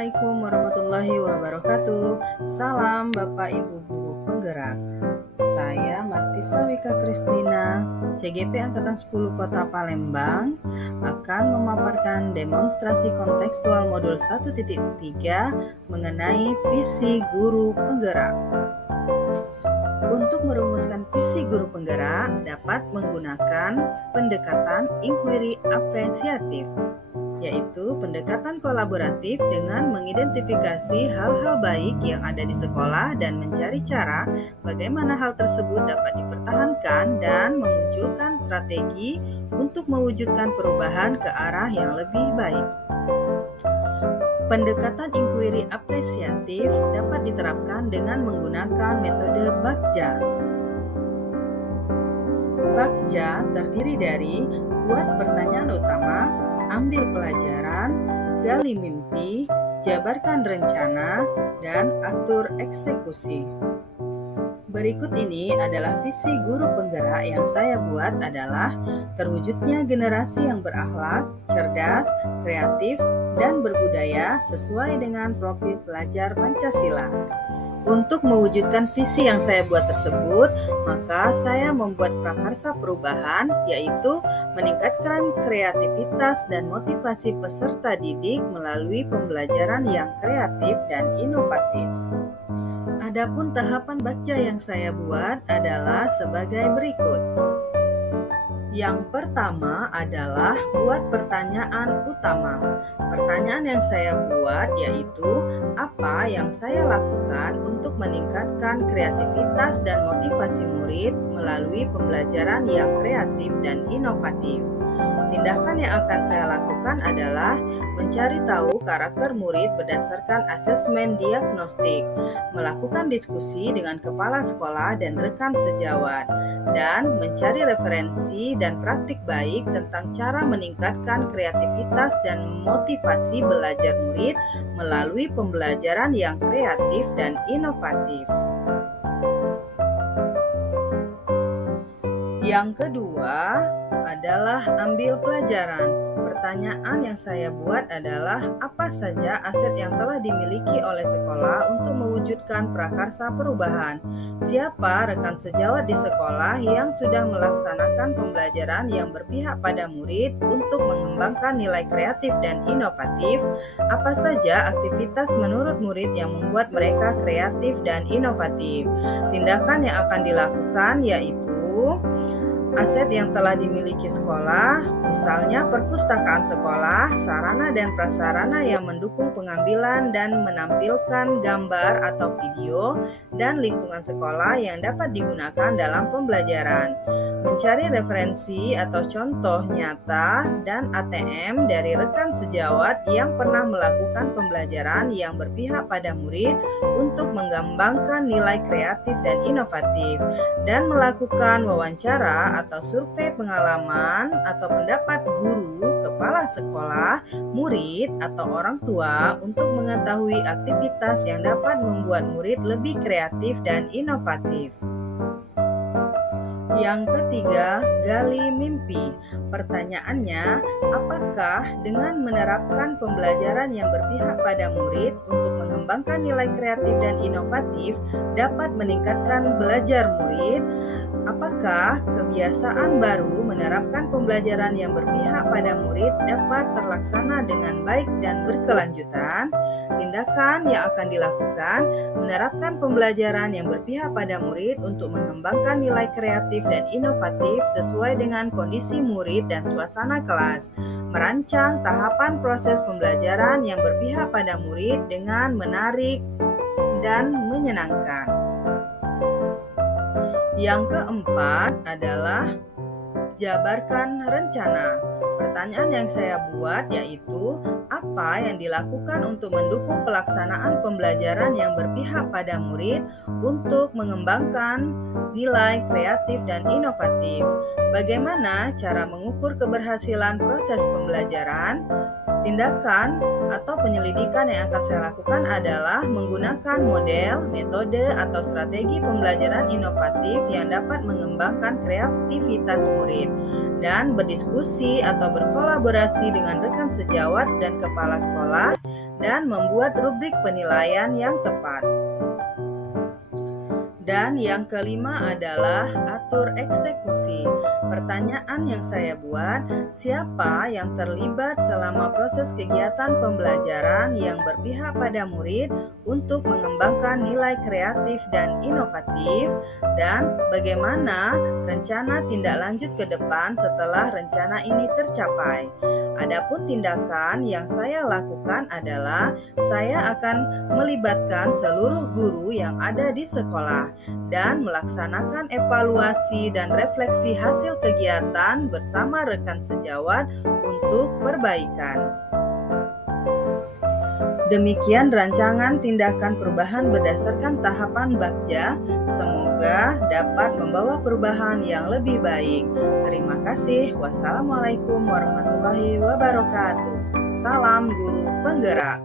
Assalamualaikum warahmatullahi wabarakatuh. Salam Bapak Ibu Guru Penggerak. Saya Martisa Wika Kristina, CGP Angkatan 10 Kota Palembang, akan memaparkan demonstrasi kontekstual modul 1.3 mengenai visi guru penggerak. Untuk merumuskan visi guru penggerak dapat menggunakan pendekatan inquiry apresiatif, yaitu pendekatan kolaboratif dengan mengidentifikasi hal-hal baik yang ada di sekolah dan mencari cara bagaimana hal tersebut dapat dipertahankan dan memunculkan strategi untuk mewujudkan perubahan ke arah yang lebih baik. Pendekatan inquiry apresiatif dapat diterapkan dengan menggunakan metode Bagja. Bagja terdiri dari buat pertanyaan utama, ambil pelajaran, gali mimpi, jabarkan rencana, dan atur eksekusi. Berikut ini adalah visi guru penggerak yang saya buat adalah terwujudnya generasi yang berakhlak, cerdas, kreatif, dan berbudaya sesuai dengan profil pelajar Pancasila. Untuk mewujudkan visi yang saya buat tersebut, maka saya membuat prakarsa perubahan, yaitu meningkatkan kreativitas dan motivasi peserta didik melalui pembelajaran yang kreatif dan inovatif. Adapun tahapan Bagja yang saya buat adalah sebagai berikut. Yang pertama adalah buat pertanyaan utama. Pertanyaan yang saya buat yaitu apa yang saya lakukan untuk meningkatkan kreativitas dan motivasi murid melalui pembelajaran yang kreatif dan inovatif. Tindakan yang akan saya lakukan adalah mencari tahu karakter murid berdasarkan asesmen diagnostik, melakukan diskusi dengan kepala sekolah dan rekan sejawat, dan mencari referensi dan praktik baik tentang cara meningkatkan kreativitas dan motivasi belajar murid melalui pembelajaran yang kreatif dan inovatif. Yang kedua adalah ambil pelajaran. Pertanyaan yang saya buat adalah apa saja aset yang telah dimiliki oleh sekolah untuk mewujudkan prakarsa perubahan? Siapa rekan sejawat di sekolah yang sudah melaksanakan pembelajaran yang berpihak pada murid untuk mengembangkan nilai kreatif dan inovatif? Apa saja aktivitas menurut murid yang membuat mereka kreatif dan inovatif? Tindakan yang akan dilakukan yaitu aset yang telah dimiliki sekolah, misalnya perpustakaan sekolah, sarana dan prasarana yang mendukung pengambilan dan menampilkan gambar atau video, dan lingkungan sekolah yang dapat digunakan dalam pembelajaran. Mencari referensi atau contoh nyata dan ATM dari rekan sejawat yang pernah melakukan pembelajaran yang berpihak pada murid untuk mengembangkan nilai kreatif dan inovatif, dan melakukan wawancara atau survei pengalaman atau pendapat guru, kepala sekolah, murid, atau orang tua untuk mengetahui aktivitas yang dapat membuat murid lebih kreatif dan inovatif. Yang ketiga, gali mimpi. Pertanyaannya, apakah dengan menerapkan pembelajaran yang berpihak pada murid untuk mengembangkan nilai kreatif dan inovatif dapat meningkatkan belajar murid? Apakah kebiasaan baru menerapkan pembelajaran yang berpihak pada murid dapat terlaksana dengan baik dan berkelanjutan? Tindakan yang akan dilakukan menerapkan pembelajaran yang berpihak pada murid untuk mengembangkan nilai kreatif dan inovatif sesuai dengan kondisi murid dan suasana kelas. Merancang tahapan proses pembelajaran yang berpihak pada murid dengan menarik dan menyenangkan. Yang keempat adalah jabarkan rencana. Pertanyaan yang saya buat yaitu apa yang dilakukan untuk mendukung pelaksanaan pembelajaran yang berpihak pada murid untuk mengembangkan nilai kreatif dan inovatif. Bagaimana cara mengukur keberhasilan proses pembelajaran? Tindakan atau penyelidikan yang akan saya lakukan adalah menggunakan model, metode, atau strategi pembelajaran inovatif yang dapat mengembangkan kreativitas murid dan berdiskusi atau berkolaborasi dengan rekan sejawat dan kepala sekolah dan membuat rubrik penilaian yang tepat. Dan yang kelima adalah atur eksekusi. Pertanyaan yang saya buat, siapa yang terlibat selama proses kegiatan pembelajaran yang berpihak pada murid untuk mengembangkan nilai kreatif dan inovatif, dan bagaimana rencana tindak lanjut ke depan setelah rencana ini tercapai. Adapun tindakan yang saya lakukan adalah saya akan melibatkan seluruh guru yang ada di sekolah dan melaksanakan evaluasi dan refleksi hasil kegiatan bersama rekan sejawat untuk perbaikan. Demikian rancangan tindakan perubahan berdasarkan tahapan Bagja. Semoga dapat membawa perubahan yang lebih baik. Terima kasih. Wassalamualaikum warahmatullahi wabarakatuh. Salam guru penggerak.